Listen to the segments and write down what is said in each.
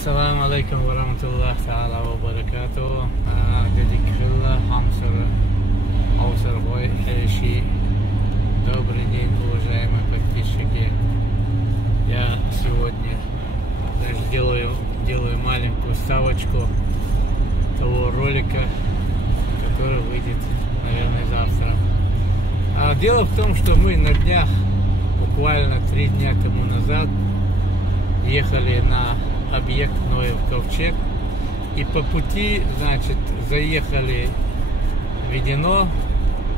Assalamu alaikum wa rahmatullahi ta'ala wa barakatuh. Дядик Хилла, Хамсар, Аусарбой, Хейши. Добрый день, уважаемые подписчики. Я сегодня делаю маленькую вставочку того ролика, который выйдет, наверное, завтра. Дело в том, что мы на днях, буквально 3 дня тому назад, ехали на объект Ноев ковчег, и по пути, значит, заехали в Ведено.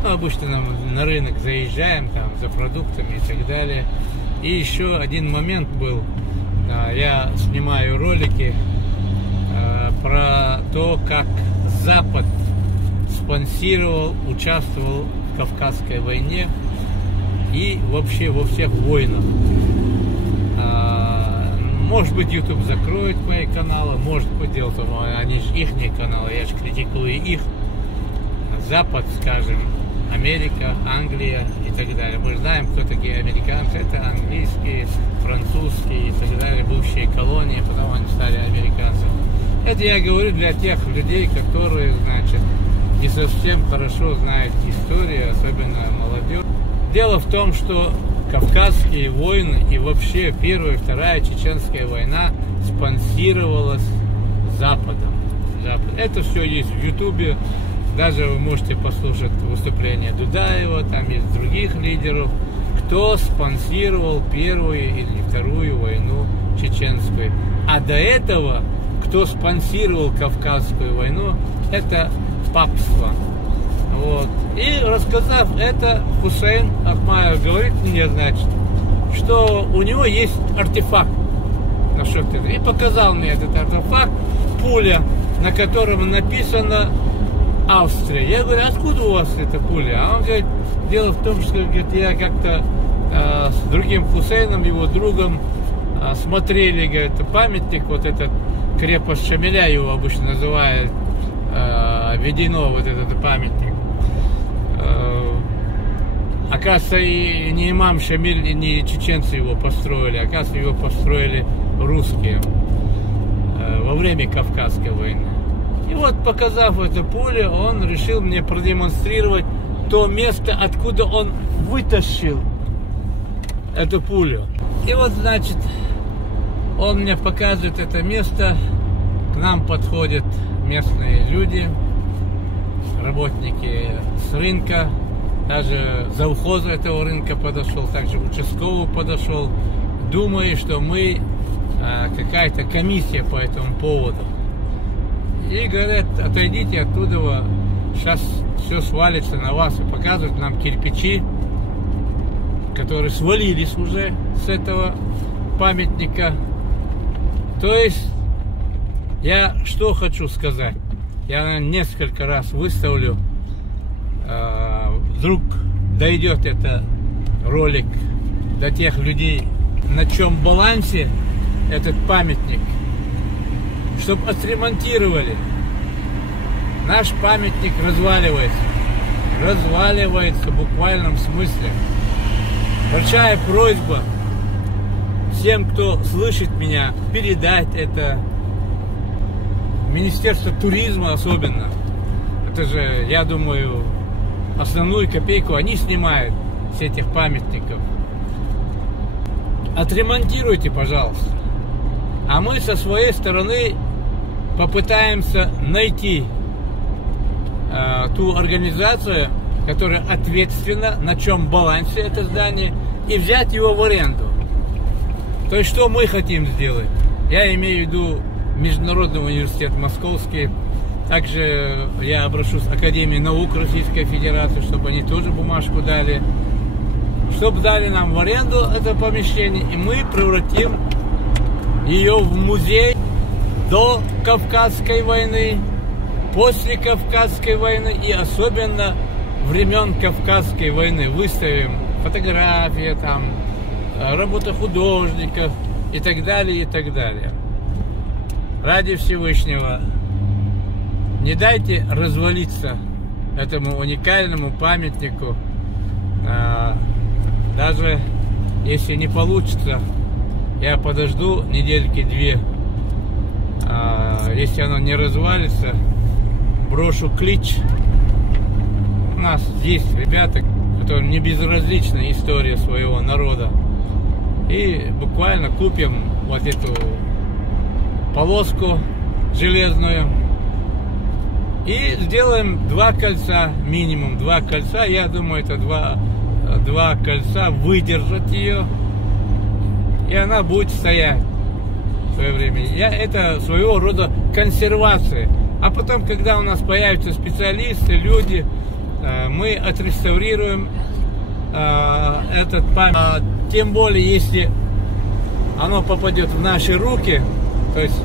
Обычно нам на рынок заезжаем там за продуктами и так далее. И еще один момент был, я снимаю ролики про то, как Запад спонсировал, участвовал в Кавказской войне и вообще во всех войнах. Может быть, YouTube закроет мои каналы, может быть, дело в том, они же ихние каналы, я же критикую их. Запад, скажем, Америка, Англия и так далее. Мы знаем, кто такие американцы. Это английские, французские и так далее, бывшие колонии, потом они стали американцами. Это я говорю для тех людей, которые, значит, не совсем хорошо знают историю, особенно молодежь. Дело в том, что Кавказские войны и вообще Первая и Вторая Чеченская война спонсировалась Западом. Это все есть в Ютубе. Даже вы можете послушать выступления Дудаева, там есть других лидеров, кто спонсировал Первую или Вторую войну чеченскую. А до этого, кто спонсировал Кавказскую войну, это папство. Вот. И рассказав это, Хусейн Ахмаев говорит мне, значит, что у него есть артефакт насчет этого. И показал мне этот артефакт, пуля, на котором написано Австрия. Я говорю, откуда у вас эта пуля? А он говорит, дело в том, что, говорит, я как-то с другим Хусейном, его другом, смотрели, говорит, памятник, вот этот крепость Шамиля его обычно называют, Ведено, вот этот памятник. Оказывается, и не имам Шамиль, и не чеченцы его построили, оказывается, его построили русские во время Кавказской войны. И вот, показав эту пулю, он решил мне продемонстрировать то место, откуда он вытащил эту пулю. И вот, значит, он мне показывает это место, к нам подходят местные люди, работники с рынка, даже завхоз этого рынка подошел, также участковый подошел, думая, что мы какая-то комиссия по этому поводу. И говорят, отойдите оттуда, сейчас все свалится на вас. И показывают нам кирпичи, которые свалились уже с этого памятника. То есть, я что хочу сказать. Я, наверное, несколько раз выставлю, вдруг дойдет этот ролик до тех людей, на чем балансе этот памятник, чтобы отремонтировали. Наш памятник разваливается в буквальном смысле. Большая просьба всем, кто слышит меня, передать это Министерство туризма особенно. Это же, я думаю, основную копейку они снимают с этих памятников. Отремонтируйте, пожалуйста. А мы со своей стороны попытаемся найти ту организацию, которая ответственна, на чем балансе это здание, и взять его в аренду. То есть, что мы хотим сделать? Я имею в виду Международный университет Московский. Также я обращусь к Академии наук Российской Федерации, чтобы они тоже бумажку дали. Чтобы дали нам в аренду это помещение, и мы превратим ее в музей до Кавказской войны, после Кавказской войны и особенно времен Кавказской войны. Выставим фотографии, там, работы художников и так далее, и так далее. Ради Всевышнего, не дайте развалиться этому уникальному памятнику. Даже если не получится, я подожду недельки-две, Если оно не развалится, брошу клич. У нас есть ребята, которым не безразлична история своего народа. И буквально купим вот эту полоску железную и сделаем 2 кольца, минимум 2 кольца. Я думаю, это два кольца выдержат ее, и она будет стоять в свое время. Это своего рода консервация. А потом, когда у нас появятся специалисты, люди, мы отреставрируем этот памятник. Тем более, если оно попадет в наши руки, то есть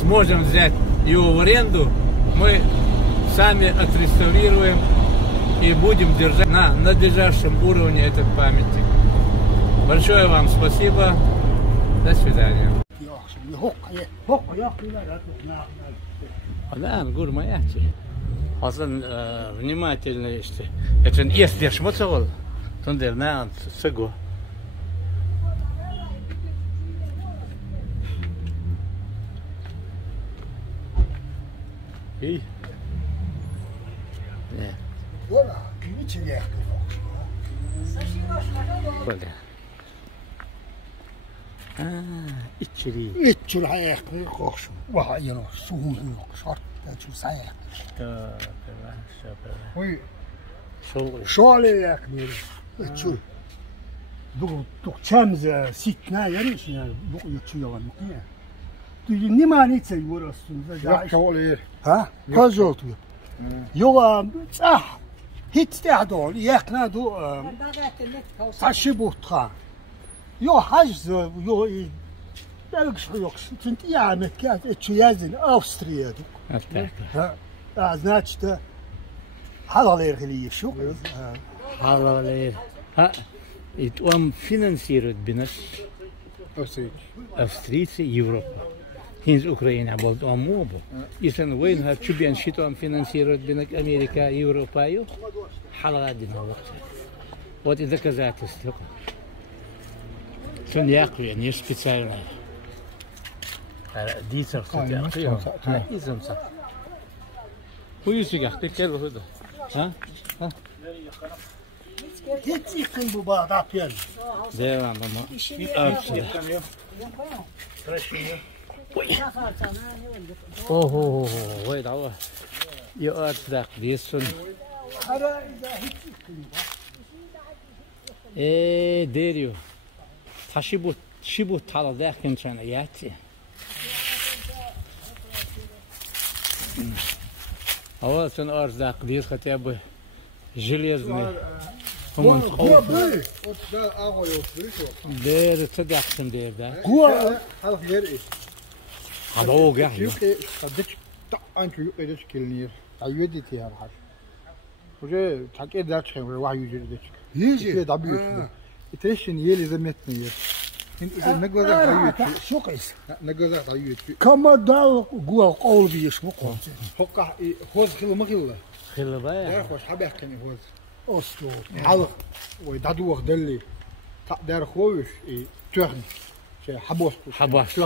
сможем взять его в аренду, мы сами отреставрируем и будем держать на надлежащем уровне этот памятник. Большое вам спасибо. До свидания. Да, внимательно, если это есть шмоцевал, то наверное, сыгу. И Voilà, ничего не içeri. İçeri ayakları koşum. Vah yine suhun yok. Şart şu sayak. Oy. Şöyle ayakları. İçeri. Bu çamza sitna yarış ya. Bu içeri yalan yok ya. Tu ne manice yorastunuz? Yok şöyle. Ha? Kaç oldu? Yok ah. Hiç de doğru. Yakna do. Taşı buhta. Yok hacz yok. Belki yok. Çünkü ya Mekke içiyazın Avusturya'da. Ha. Значит, halal ergeliği şu. Halal. Ha. Он финансирует бинас австрийцы Европа. Хинз Украина был он мобу. Если он войн hat чубен щит он финансирует бинак Америка, Европа ю. Halal один вакт. Вот и доказательство. Сон яхве не специально. Дицер что-то. Изумца. Уйсигах ты кел худа. Ha? Ha? Hiç yıkın bu bağda yapıyor. Devam ama. Oh, vay da var. Ya artık diyorsun. Deriyor. Taşı bu, şibu talı derken sana yatı. А вот он арздак, здесь хотя бы железный. Вот да, агой yok biliyor. Der tadaksın der da. Halk yer is. Hallo gel. Yok sadık ta ançu yok edis kilnir. Ayıdı ti har. Уже таке даче вай южде. Yiyici. Да бьют. И трещин еле заметны есть. На глазах дают. Şokayız. На глазах дают. Kama dal gual kol bir iş bu kol. Hokka хоз хил мгил. Хилба. Я хош хабахкани хоз. Oslo. حلق ويدادوخ دلي تقدر خوش تغني شيء حبوس حبوس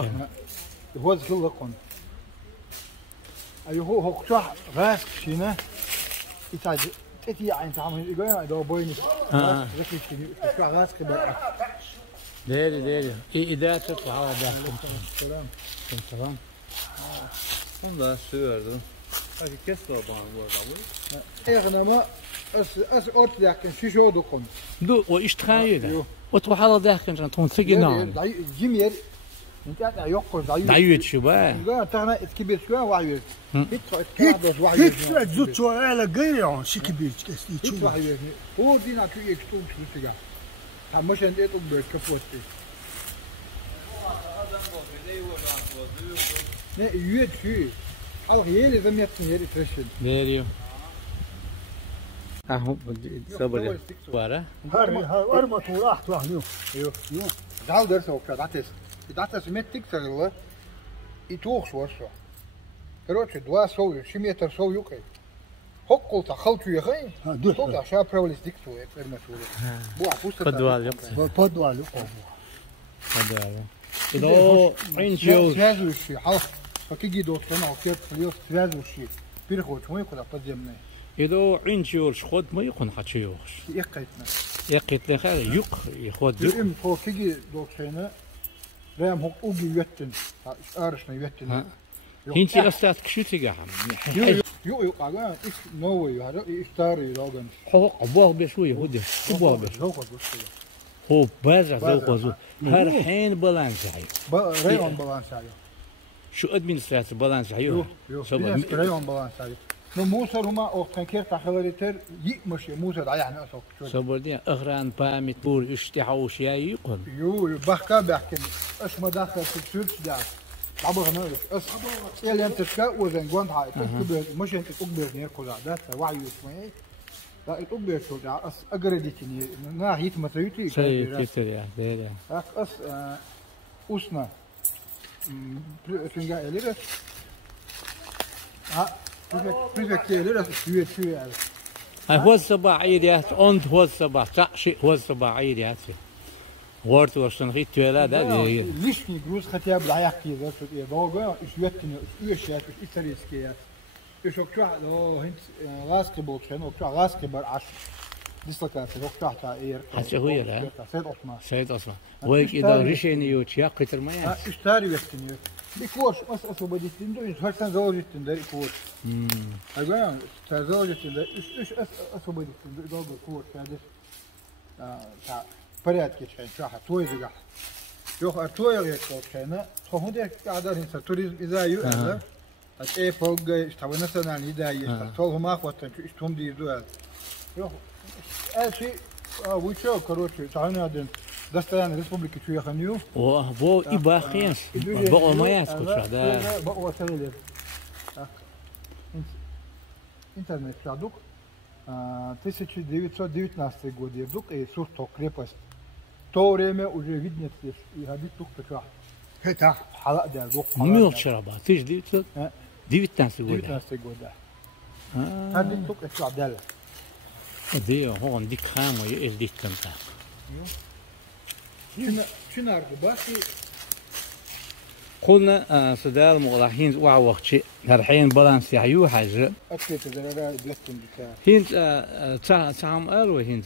هو زغلقون اي هو هوكتح غاس شينا يتاج تتي عين تعمل يقول دو بويني زكي شيء غاس كبر Deri. İyi tut hava da. Selam. Tamam. Onda sürürdüm. Hadi kes babanı bu adamı. Eğnama as ortlaken şişo dokun. Du o iştihayı da. O tu hala derken can ton siginan. Jimyer انت yok koz dayı şu ba. Ga tane etki bir şu var. Hiç zut öyle geliyor şiki bir kesti hiç var. O dina tu ektum tutuga. Ha moşen et o böyle kapotti. Ne üyet şu. Al yeli zametsin yeri treşin. Veriyor. Aho sabır. Para. Har motor ahtu ahnu. Yok. Dal derse o kadar ates. Datas mettik sarılı. I tuğ şu. Короче, 2 сови, 2 метр сов юкай. Хокколта халчу яхай. Толта ша правились диктует арматуру. Бу апуста. Подвал yok. Подвал yok. Подвал. İdo inçiyor. Связывающий халк. فكيجي دوتنا وكيف خليه تراز وشي بيرخوش ما يكون أبديمنا إذا عندي خود ما يكون حتشيوخش يقيتنا يقيتنا خير يخود يم هو كيجي دوتنا رام هو أوجي يتن أرشنا يتن هنتي أستاذ كشيتي جاهم يو قاعد إيش نوي هذا إشتاري راجن حق أبوه بشوي هودي أبوه بش هو بازع ذوق هر حين بالانس هاي ريون بالانس هاي شو أدمنسترات بالانس هاي ريون بالانس هاي نو موسى هما أو تنكر تخلريتر يمشي موسى ضيعنا أسوق صبرني أخران بامت بور اشتحوا شيء يقول يو بحكي إيش ما دخل في السوق ده عبر نارك إيش اللي أنت تشاء وزن جوان هاي تكبر مش أنت تكبر نير كل ده وعي اسمه لا تكبر كل ده أس أجردتني ناهيت مثلتي شيء كتير يا ده أس أسنا تنجا إليه بريفكت إليه شوية هو الصباح عيديات أنت هو الصباح تعشي هو الصباح عيديات وارد وشن خيط تولا ده ليش نجروز ختياب العياق كذا شو يبغى إيش يوتني إيش يات إيش تريسكيات إيش وقتها لو هنت غاز كبر شن وقتها غاز كبر عش ديستكات وقتها تاير حتى هو لا سيد عثمان ويك اشتاري. إذا ريشين يوتشيا قتر ما يعني اشتاري يوتني بيكوش أسو بدي تندو إيش هرسان زوجي تندري كوش أجمع تزوجي تندري إيش أسو بدي تندري دول كوش هذا تا بريات كيشين شو توي زجاج يو توي يكتب كنا هو ده قاعد هنسا توريزم إذا يؤذى أشياء فوق اشتغلنا سنة إذا يشتغل هم أخواتهم شو إشتهم دي زوال يو أشي ويشوا كروتشي تعالوا هذين دستان الريسبوبليكي شو يخنيو وهو إباخينس بقوا ما يسكت هذا بقوا سهل интернет шадук 1919 год евдук и Сурто крепость. В то время уже видно здесь и ходить тук печах. Это Халат да дук. ميلشربا تيج دي 19 год 19 год да. Ходить тук это дал. دي هون ديك خام ويل ديك كنتا Чинар баши قلنا سدال مغلحين وع وقتي الحين بالانس يحيو حاجه أكيد زرارة بلستن بتاع. هنت تعم أروي هنت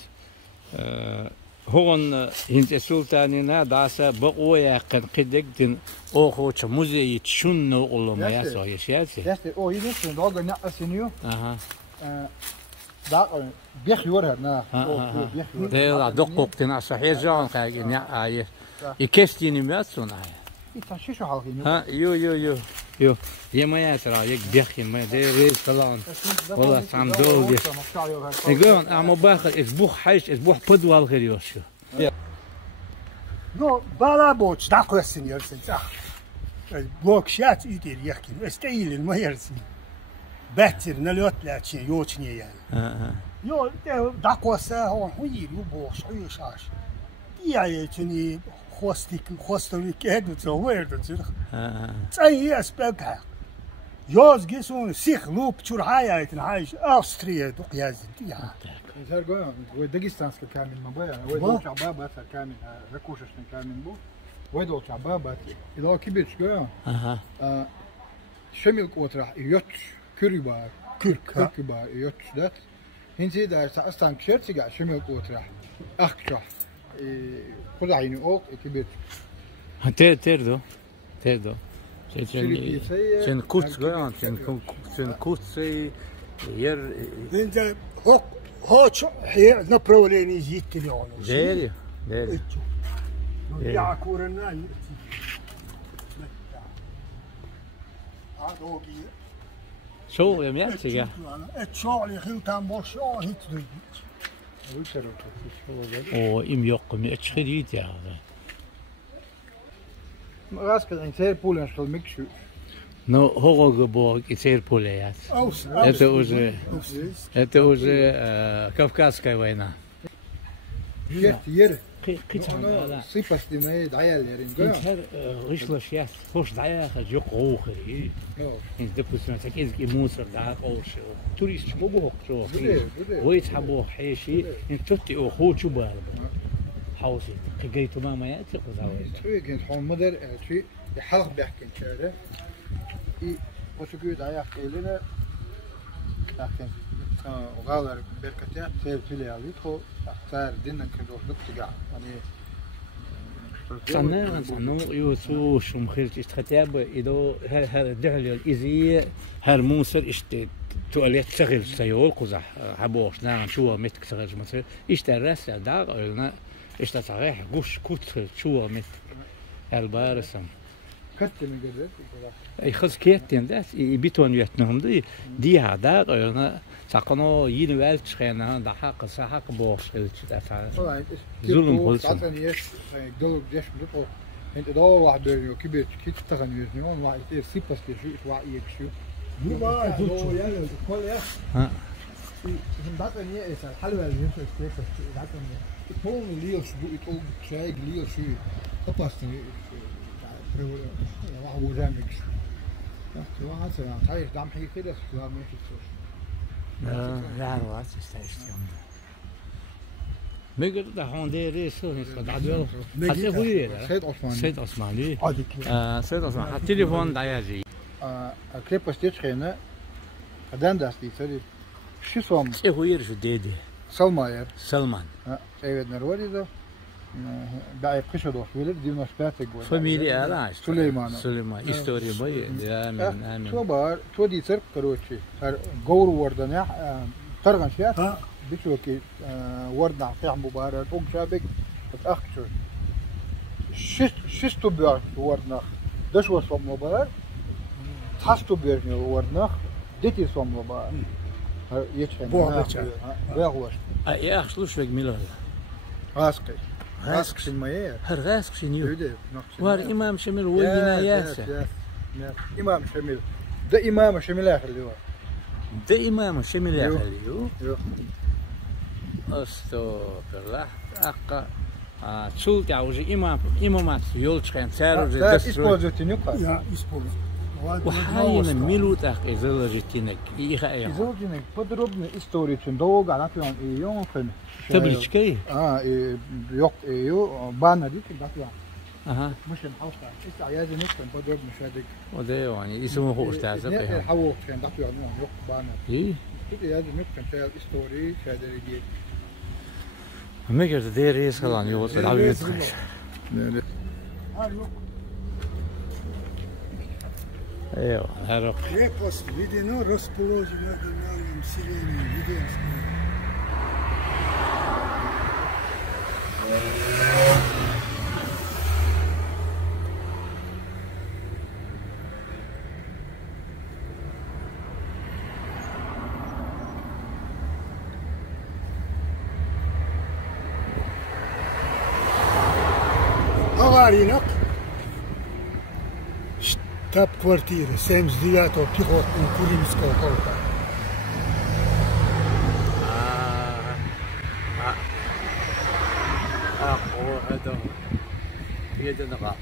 هون هنت السلطانينا داسة بقويا قد قدقتن أخو تموزي تشنو قلوا ما يسوع يشياتي. ده أو يدرسون دعوة نقصينيو. أها. ده بيخيورها نا. ده دقوق تنا صحيح جان قاعد نعاية. يكستيني ماتون عاية. يتعششوا حالهم. ها يو يما يسرع يك بيخي ما ده ريل كلام والله عم دول يقولون عم باخذ اسبوع حيش اسبوع بدو هالغير يوشو No, bala boç da koysun yersin. Blok şat idir yakin. Esteyil ma yersin. Betir ne lotlaçın yoçniye yani. Yo da koysa ho huyil bu boş uyuşaş. Yani çünkü hostik edu çoğerdu çır. Çay asbaka. Yoz gisun sih lup çur hayatin hayş Avstriya duk yazdı ya. زهر جوان وداغستانسك كامل ما بقى ويدو شعبابة كامل ركوششن كامل بو ويدو شعبابة إذا كبيرش جوان شميل قوترح يوتش كريبار كركبار يوتش ده هنزي ده أصلاً كشرتيجا شميل قوترح أخشح خد عيني أوك كبيرش تردو sen kurt gör sen kurt säg ger Inte hoç направление жителей он. det Я курна. شو يا مياتي الشغل خلطان boş o hiç duymuyor. او ام يقم اتشخديت يا هذا راسك إنسان بولن شو مكشو نو هو جبوك يصير بوليات это уже Кавказская война ير قيتها صيفة دماء دعيال يرين جا غيش لشيات خوش دعيا خجوق غوخري انت دبس مثلا كيزك موسر دعاك أول شيء توريست شو بوك شو ويتحبوه حيشي انت تتي أخو شو بالب حوصي قيتو ما يأتي قزاوي شو كنت حون مدر شو يحلق بيحكي كذا Oturuyor ayak eline. Lakin oğullar berkatya tevfili alıyor. O aktar dinle kırdık tiga. Hani صنّا يوسوش ومخرج اشتغل إذا هر دهل الإزي هر موسر إشت تواليت شغل سيول قزح حبوش نعم شو متك شغل مثلا إشترس دار أنا إشتصريح قش كتر شو مت البارسم kattı mı gördün? أي خز كيتين ده يبيتون يتنهم دي هذا أنا ساقنو ينوال تشخينا ده حق صحق بوش ده Zulüm olsun. Zaten yes, dolu deş bu. Ente daha واحد بيريو كبير كي تغني يزنون واحد سيبس كي شو واحد يكشو. Bu var. هو يعني كل يا. ها. هم zaten niye esas halva yürüyüş istiyorsa zaten tohum liyor bu itol şey liyor şu kapastın واحد وزامك. واحد سنة طيب دام حي كده شو ما يكتشف. لا رواس استعشتهم مقر ده هوندي ريسو نسخة دعوة حتى خويه سيد عثماني سيد عثماني التليفون دعياجي كليب استيتشخينا قدام داستي سري شو سوام ايه خويه شو ديدي سلماير سلمان evet nerede de بعد قشة دوش ولد دي نشبات جوا فاميلي علاش سليمان история باي آمين تو بار تو دي سرق كروتشي جور وردنا ترغن شيء بيشوكي وردنا في مباراه اوك شابك تاخر شستو بير وردنا دش وصم مباراه تحستو بير وردنا ديتي صم مباراه يتشن بيغوش يا اخ شلوش فيك ميلاد راسكي راسكي المايه هر راسكي نيو وار امام شميل وينا ياسا امام شميل ده امام شميل اخر اللي هو ده امام شميل اخر اللي هو استغفر الله اقا تشول تعوجي امامات يول تشكن سارو ده اسبوزتينيكا Ya ispoz. وحاين ميلوت اخ ازلجتينك ايخا ازلجتينك подробно историю чем долго она прям и он табличкой yok bana دي كده اها مش محوطه لسه عيادة نكتب подробно شادك وده يعني اسمه هو استاذ ده حوط كان دكتور yok bana ايه كده عيادة نكتب شاد استوري شاد دي ما قدرت ديري خلان يوصل العوية ايوه هروح Крепость введено, расположено на населении Веденское. Аварийно. Штаб-квартира 79-го пехотного Куримского полка. هذا يد نغا